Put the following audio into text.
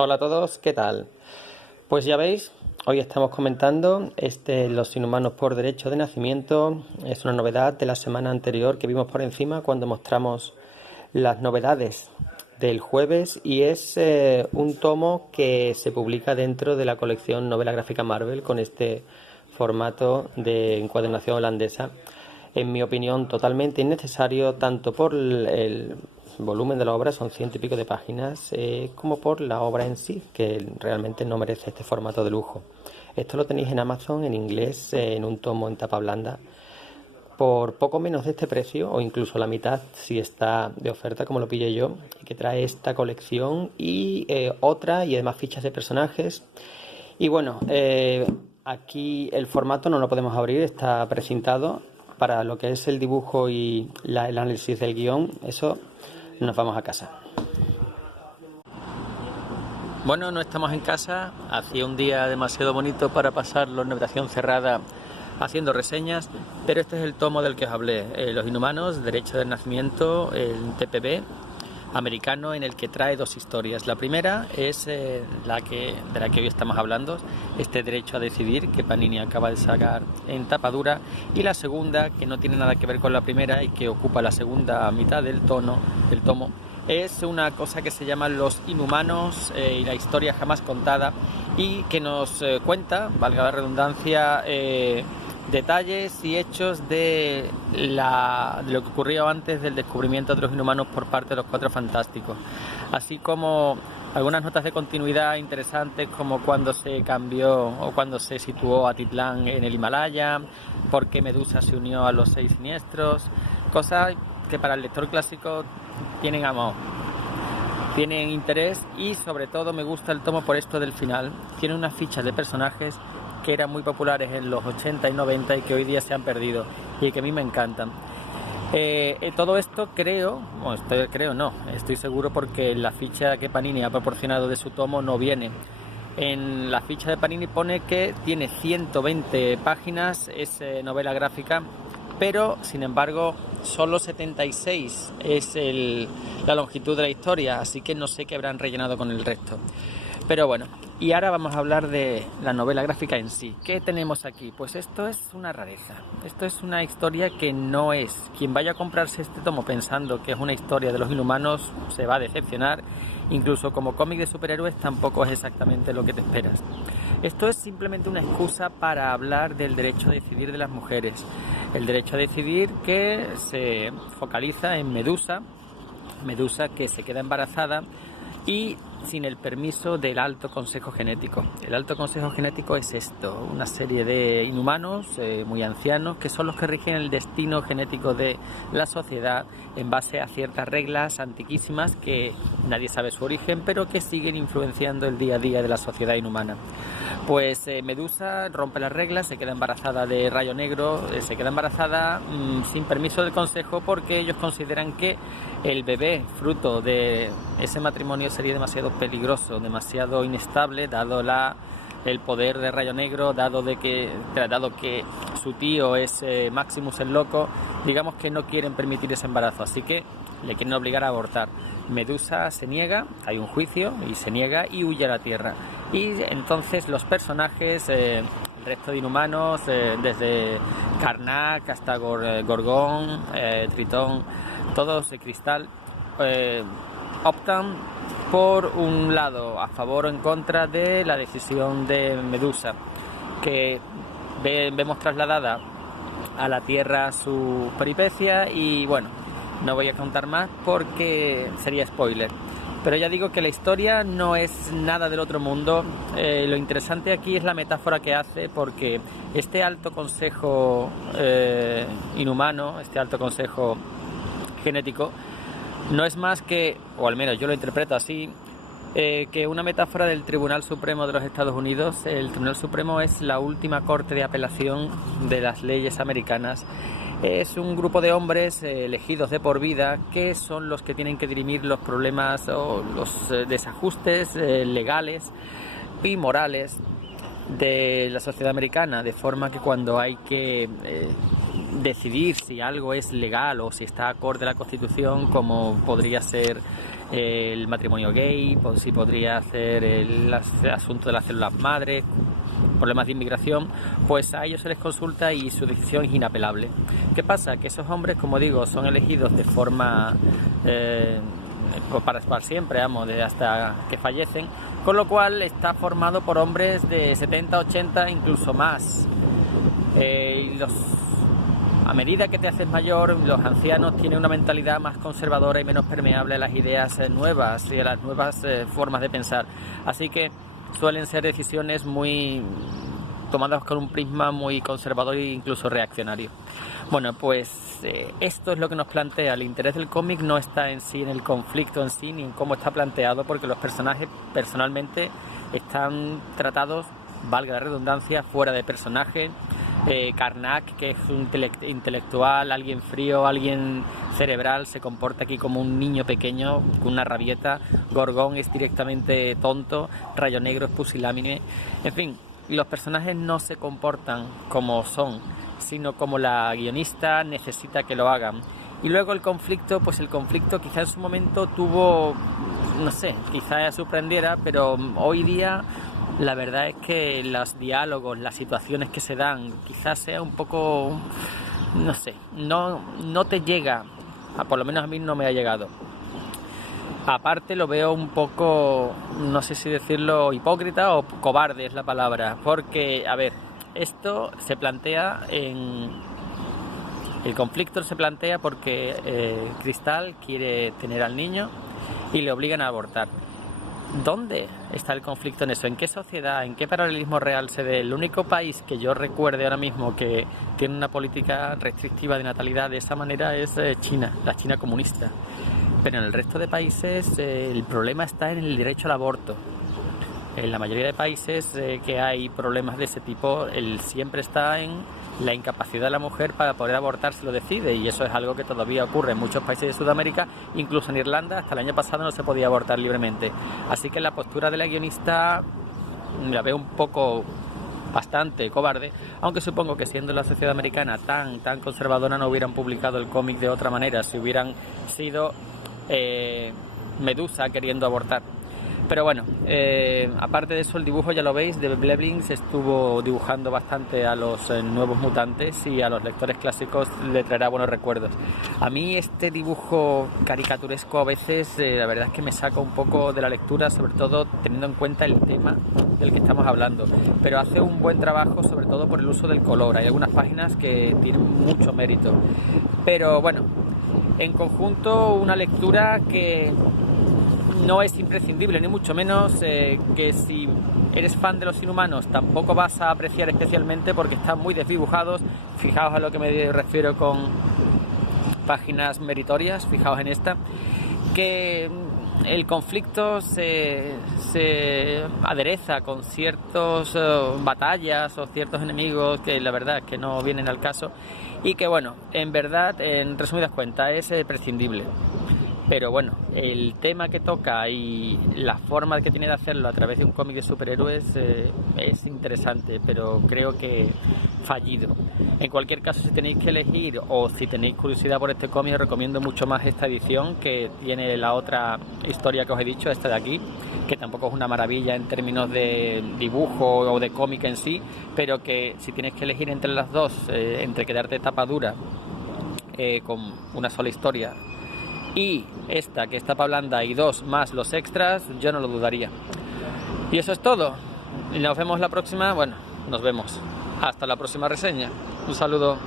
Hola a todos, ¿qué tal? Pues ya veis, hoy estamos comentando Los inhumanos por derecho de nacimiento. Es una novedad de la semana anterior que vimos por encima cuando mostramos las novedades del jueves, y es un tomo que se publica dentro de la colección Novela Gráfica Marvel con este formato de encuadernación holandesa. En mi opinión, totalmente innecesario, tanto por el volumen de la obra, son 100 y pico de páginas, como por la obra en sí, que realmente no merece este formato de lujo. Esto lo tenéis en Amazon en inglés, en un tomo en tapa blanda, por poco menos de este precio, o incluso la mitad si está de oferta, como lo pillé yo, y que trae esta colección y otra, y además fichas de personajes. Y bueno, aquí el formato no lo podemos abrir, está precintado. Para lo que es el dibujo y el análisis del guión, eso nos vamos a casa. Bueno, no estamos en casa, hacía un día demasiado bonito para pasarlo en habitación cerrada haciendo reseñas, pero este es el tomo del que os hablé, Los Inhumanos, Derecho del Nacimiento, el TPB americano, en el que trae dos historias. La primera es de la que hoy estamos hablando, este Derecho a Decidir, que Panini acaba de sacar en tapa dura, y la segunda, que no tiene nada que ver con la primera y que ocupa la segunda mitad del tomo, es una cosa que se llama Los Inhumanos y la historia jamás contada, y que nos cuenta, valga la redundancia, detalles y hechos de lo que ocurrió antes del descubrimiento de los inhumanos por parte de los Cuatro Fantásticos, así como algunas notas de continuidad interesantes, como cuando se cambió o cuando se situó Atitlán en el Himalaya, por qué Medusa se unió a los Seis Siniestros, cosas que para el lector clásico tienen amor, tienen interés, y sobre todo me gusta el tomo por esto del final. Tiene unas fichas de personajes que eran muy populares en los 80 y 90 y que hoy día se han perdido y que a mí me encantan. Todo esto estoy seguro, porque la ficha que Panini ha proporcionado de su tomo no viene. En la ficha de Panini pone que tiene 120 páginas, es novela gráfica, pero sin embargo solo 76 es la longitud de la historia, así que no sé qué habrán rellenado con el resto. Pero bueno, y ahora vamos a hablar de la novela gráfica en sí. ¿Qué tenemos aquí? Pues esto es una rareza. Esto es una historia que no es. Quien vaya a comprarse este tomo pensando que es una historia de los inhumanos se va a decepcionar. Incluso como cómic de superhéroes tampoco es exactamente lo que te esperas. Esto es simplemente una excusa para hablar del derecho a decidir de las mujeres. El derecho a decidir que se focaliza en Medusa que se queda embarazada y sin el permiso del Alto Consejo Genético. El Alto Consejo Genético es esto, una serie de inhumanos muy ancianos, que son los que rigen el destino genético de la sociedad en base a ciertas reglas antiquísimas que nadie sabe su origen, pero que siguen influenciando el día a día de la sociedad inhumana. Pues Medusa rompe las reglas, se queda embarazada de Rayo Negro, se queda embarazada sin permiso del Consejo, porque ellos consideran que el bebé fruto de ese matrimonio sería demasiado peligroso, demasiado inestable, dado el poder de Rayo Negro, dado que su tío es Maximus el Loco. Digamos que no quieren permitir ese embarazo, así que le quieren obligar a abortar. Medusa se niega, hay un juicio y se niega y huye a la Tierra. Y entonces los personajes, el resto de inhumanos, desde Karnak hasta Gorgón, Tritón, todos de cristal, optan por un lado a favor o en contra de la decisión de Medusa, que vemos trasladada a la Tierra su peripecia. Y bueno, no voy a contar más porque sería spoiler, pero ya digo que la historia no es nada del otro mundo. Lo interesante aquí es la metáfora que hace, porque este Alto Consejo inhumano, este Alto Consejo genético, no es más que, o al menos yo lo interpreto así, que una metáfora del Tribunal Supremo de los Estados Unidos. El Tribunal Supremo es la última corte de apelación de las leyes americanas. Es un grupo de hombres elegidos de por vida, que son los que tienen que dirimir los problemas o los desajustes legales y morales de la sociedad americana, de forma que cuando hay que decidir si algo es legal o si está acorde a la Constitución, como podría ser el matrimonio gay, pues si podría hacer el asunto de las células madres, problemas de inmigración, pues a ellos se les consulta y su decisión es inapelable. ¿Qué pasa? Que esos hombres, como digo, son elegidos de forma para siempre, hasta que fallecen, con lo cual está formado por hombres de 70, 80, incluso más. A medida que te haces mayor, los ancianos tienen una mentalidad más conservadora y menos permeable a las ideas nuevas y a las nuevas formas de pensar. Así que suelen ser decisiones muy tomadas con un prisma muy conservador e incluso reaccionario. Bueno, pues esto es lo que nos plantea. El interés del cómic no está en sí en el conflicto en sí ni en cómo está planteado, porque los personajes personalmente están tratados, valga la redundancia, fuera de personaje. Karnak, que es un intelectual, alguien frío, alguien cerebral, se comporta aquí como un niño pequeño con una rabieta. Gorgón es directamente tonto, Rayo Negro es pusilánime. En fin, los personajes no se comportan como son, sino como la guionista necesita que lo hagan. Y luego el conflicto, pues el conflicto quizá en su momento tuvo, no sé, quizá sorprendiera, pero hoy día la verdad es que los diálogos, las situaciones que se dan, quizás sea un poco, no sé, no te llega, por lo menos a mí no me ha llegado. Aparte lo veo un poco, no sé si decirlo hipócrita o cobarde es la palabra, porque, a ver, esto se plantea el conflicto se plantea porque Cristal quiere tener al niño y le obligan a abortar. ¿Dónde está el conflicto en eso? ¿En qué sociedad, en qué paralelismo real se ve? El único país que yo recuerde ahora mismo que tiene una política restrictiva de natalidad de esa manera es China, la China comunista. Pero en el resto de países el problema está en el derecho al aborto. En la mayoría de países que hay problemas de ese tipo, siempre está en la incapacidad de la mujer para poder abortar si lo decide, y eso es algo que todavía ocurre en muchos países de Sudamérica, incluso en Irlanda hasta el año pasado no se podía abortar libremente. Así que la postura de la guionista la veo un poco bastante cobarde, aunque supongo que siendo la sociedad americana tan conservadora no hubieran publicado el cómic de otra manera si hubieran sido Medusa queriendo abortar. Pero bueno, aparte de eso, el dibujo, ya lo veis, de Blevins estuvo dibujando bastante a los nuevos mutantes, y a los lectores clásicos le traerá buenos recuerdos. A mí este dibujo caricaturesco a veces la verdad es que me saca un poco de la lectura, sobre todo teniendo en cuenta el tema del que estamos hablando, pero hace un buen trabajo sobre todo por el uso del color. Hay algunas páginas que tienen mucho mérito, pero bueno, en conjunto una lectura que no es imprescindible, ni mucho menos, que si eres fan de los Inhumanos tampoco vas a apreciar especialmente porque están muy desdibujados. Fijaos a lo que me refiero con páginas meritorias, fijaos en esta, que el conflicto se adereza con ciertas batallas o ciertos enemigos que la verdad es que no vienen al caso, y que bueno, en verdad, en resumidas cuentas, es prescindible. Pero bueno, el tema que toca y la forma que tiene de hacerlo a través de un cómic de superhéroes es interesante, pero creo que fallido. En cualquier caso, si tenéis que elegir o si tenéis curiosidad por este cómic, os recomiendo mucho más esta edición, que tiene la otra historia que os he dicho, esta de aquí, que tampoco es una maravilla en términos de dibujo o de cómic en sí, pero que si tienes que elegir entre las dos, entre quedarte tapa dura con una sola historia y esta que es tapa blanda y dos más los extras, yo no lo dudaría. Y eso es todo. Nos vemos la próxima. Bueno, nos vemos. Hasta la próxima reseña. Un saludo.